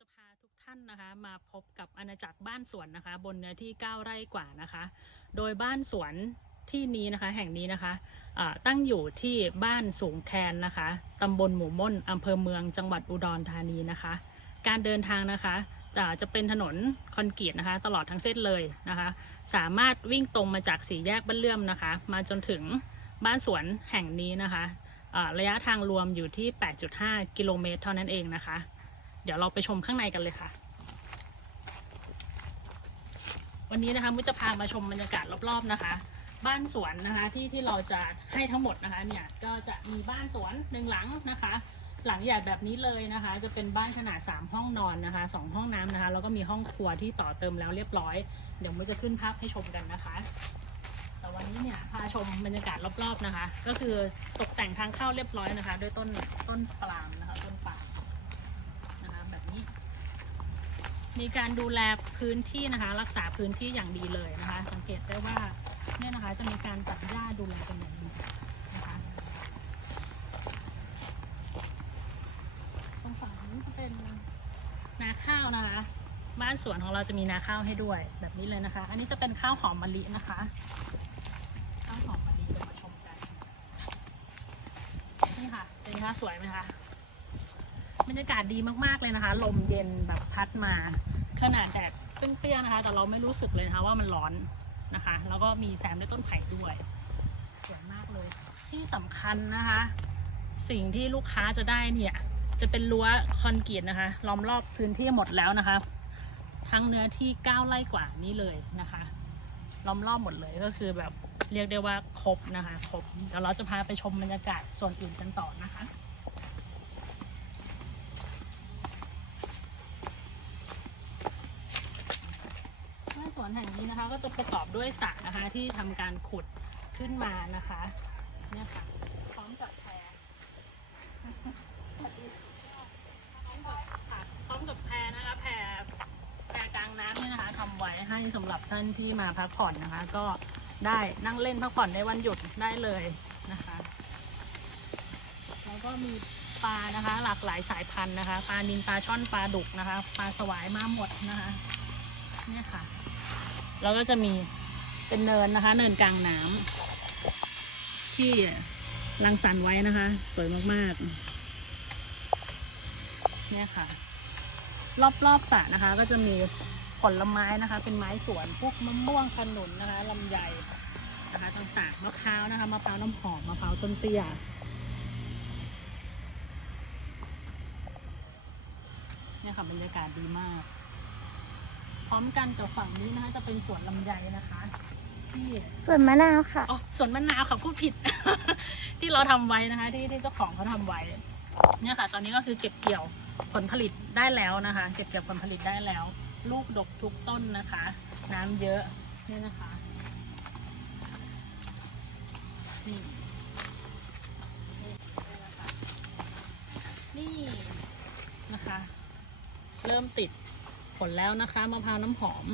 จะพาทุกท่านนะคะ มาพบกับอาณาจักรบ้านสวนนะคะ บนเนื้อที่ 9 ไร่กว่านะคะ โดยบ้านสวนที่นี้นะคะแห่งนี้นะคะอ่าตั้งอยู่ที่บ้านสูงแคนนะคะตำบลหมู่ม่นอำเภอเมืองจังหวัดอุดรธานีนะคะ การเดินทางนะคะจะจะเป็นถนนคอนกรีตนะคะ ตลอดทั้งเส้นเลยนะคะ สามารถวิ่งตรงมาจากสี่แยกบ้านเลื่อมนะคะ มาจนถึงบ้านสวนแห่งนี้นะคะอ่าระยะทางรวมอยู่ที่ 8.5 กิโลเมตรเท่านั้นเองนะคะ ดี๋ยวเราไปชมข้างในกันเลยค่ะ วันนี้นะคะมุจะพามาชมบรรยากาศรอบๆนะคะ บ้านสวนนะคะที่ที่เราจะให้ทั้งหมดนะคะเนี่ยก็จะมีบ้านสวนหนึ่งหลังนะคะ หลังใหญ่แบบนี้เลยนะคะ จะเป็นบ้านขนาด 3 ห้องนอนนะคะสองห้องน้ำนะคะแล้วก็มีห้องครัวที่ต่อเติมแล้วเรียบร้อย เดี๋ยวมุจะขึ้นภาพให้ชมกันนะคะแต่วันนี้เนี่ยพาชมบรรยากาศรอบๆนะคะ ก็คือตกแต่งทางเข้าเรียบร้อยนะคะ ด้วยต้นต้นปาล์มนะคะต้นปาล์มนะคะแบบนี้ มีการดูแลพื้นที่นะคะ รักษาพื้นที่อย่างดีเลยนะคะ สังเกตได้ว่าเนี่ยนะคะจะมีการตัดหญ้าดูแลเป็นอย่างดีนะคะตรงฝั่งนี้จะเป็นนาข้าวนะคะ บ้านสวนของเราจะมีนาข้าวให้ด้วยแบบนี้เลยนะคะ อันนี้จะเป็นข้าวหอมมะลินะคะข้าวหอมมะลิเดี๋ยวมาชมกันนี่ค่ะเป็นไงคะสวยไหมคะ บรรยากาศดีมากๆเลยนะคะ ลมเย็นแบบพัดมาขนาดแดดเปรี้ยงๆนะคะ แต่เราไม่รู้สึกเลยนะคะว่ามันร้อนนะคะ แล้วก็มีแซมด้วยต้นไผ่ด้วยสวยมากเลย ที่สำคัญนะคะ สิ่งที่ลูกค้าจะได้เนี่ย จะเป็นรั้วคอนกรีตนะคะล้อมรอบพื้นที่หมดแล้วนะคะ ทั้งเนื้อที่9ไร่กว่านี้เลยนะคะล้อมรอบหมดเลยก็คือแบบเรียกได้ว่าครบนะคะ ครบเดี๋ยวเราจะพาไปชมบรรยากาศส่วนอื่นกันต่อนะคะ วนแห่งนี้นะคะ ก็จะประกอบด้วยสระนะคะที่ทำการขุดขึ้นมานะคะเนี่ยค่ะพร้อมกับแพรพร้อมกับค่พร้อมกับแพรนะคะแพรแพรกลางน้ำเนี่ยนะคะทำไว้ให้สำหรับท่านที่มาพักผ่อนนะคะ ก็ได้นั่งเล่นพักผ่อนในวันหยุดได้เลยนะคะแล้วก็มีปลานะคะ หลากหลายสายพันธุ์นะคะปลานินปลาช่อนปลาดุกนะคะปลาสวายมาหมดนะคะ เนี่ยค่ะ แล้วก็จะมีเป็นเนินนะคะ เนินกลางน้ำที่รังสรรค์ไว้นะคะ สวยมากๆ เนี่ยค่ะ รอบๆสระนะคะ ก็จะมีผลไม้นะคะ เป็นไม้สวนพวกมะม่วงขนุนนะคะลำไยนะคะต่างๆมะพร้าวนะคะมะพร้าวน้ำหอมมะพร้าวต้นเตี้ยเนี่ยค่ะบรรยากาศดีมาก พร้อมกันกับฝั่งนี้นะคะจะเป็นสวนลำไยนะคะที่ส่วนมะนาวค่ะ อ๋อสวนมะนาวค่ะพูดผิด ที่เราทำไว้นะคะ ที่ที่เจ้าของเขาทำไว้ เนี่ยค่ะ ตอนนี้ก็คือเก็บเกี่ยวผลผลิตได้แล้วนะคะ เก็บเกี่ยวผลผลิตได้แล้ว ลูกดกทุกต้นนะคะ น้ำเยอะเนี่ยนะคะนี่นี่นะคะนี่นะคะเริ่มติด ผลแล้วนะคะมะพร้าวน้ำหอม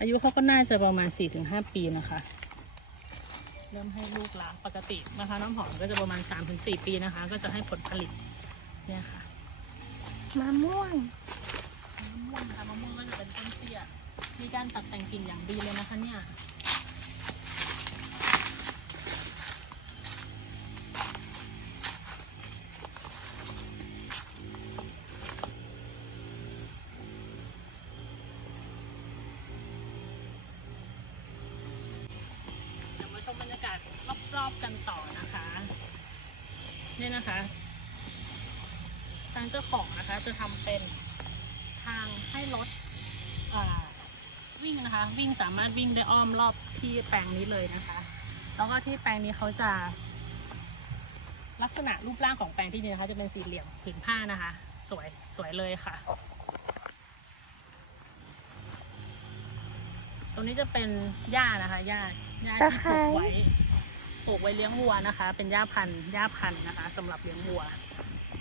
อายุเขาก็น่าจะประมาณ 4-5 ปีนะคะ เริ่มให้ลูกละปกติมะพร้าวน้ำหอมก็จะประมาณ 3-4 ปีนะคะ ก็จะให้ผลผลิตเนี่ยค่ะมะม่วงมะม่วงนะคะมะม่วงก็จะเป็นต้นเตี้ยมีการตัดแต่งกิ่งอย่างดีเลยนะคะเนี่ยาชมบรรยากาศรอบๆกันต่อนะคะเนี่ยนะคะทางเจ้าของนะคะจะทำเป็นทางให้รถวิ่งนะคะ วิ่งสามารถวิ่งได้อ้อมรอบที่แปลงนี้เลยนะคะ แล้วก็ที่แปลงนี้เขาจะ ลักษณะรูปร่างของแปลงที่นี่นะคะ จะเป็นสี่เหลี่ยมผืนผ้านะคะ สวยสวยเลยค่ะ ตรงนี้จะเป็นหญ้านะคะหญ้า หญ้าที่ปลูกไว้ปลูกไว้เลี้ยงวัวนะคะ เป็นหญ้าพันธุ์หญ้าพันธุ์นะคะสำหรับเลี้ยงวัว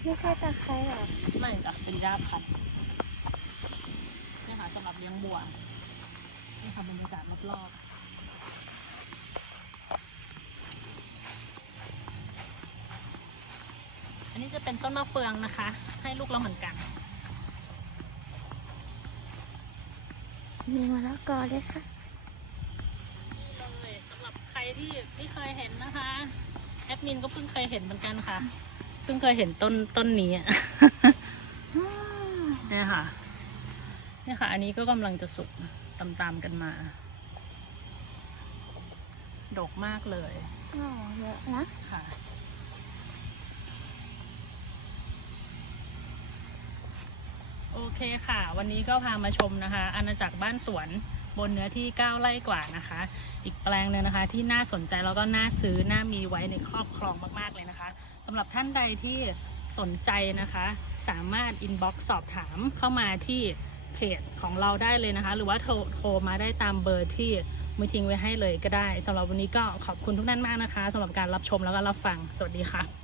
ไม่ใช่ตะไคร้หรอไม่จ้ะเป็นหญ้าพันธุ์นี่ค่ะสำหรับเลี้ยงวัวนี่ค่ะบรรยากาศรอบๆอันนี้จะจะเป็นต้นมะเฟืองนะคะ ให้ลูกเราเหมือนกัน มีมะละกอด้วยค่ะ ที่ไม่เคยเห็นนะคะ แอดมินก็เพิ่งเคยเห็นเหมือนกันค่ะ เพิ่งเคยเห็นต้นต้นนี้อะเนี่ยค่ะเนี่ยค่ะ อันนี้ก็กำลังจะสุกตามๆกันมา ดกมากเลยอ๋อเยอะนะค่ะ โอเคค่ะ วันนี้ก็พามาชมนะคะ อาณาจักรบ้านสวนบนเนื้อที่ 9 ไร่กว่านะคะ อีกแปลงหนึ่งนะคะ ที่น่าสนใจแล้วก็น่าซื้อน่ามีไว้ในครอบครองมาก ๆ เลยนะคะสำหรับท่านใดที่สนใจนะคะ สามารถอินบ็อกซ์สอบถามเข้ามาที่เพจของเราได้เลยนะคะ หรือว่าโทรโทรมาได้ตามเบอร์ที่มือทิ้งไว้ให้เลยก็ได้สำหรับวันนี้ก็ขอบคุณทุกท่านมากนะคะสำหรับการรับชมแล้วก็รับฟัง สวัสดีค่ะ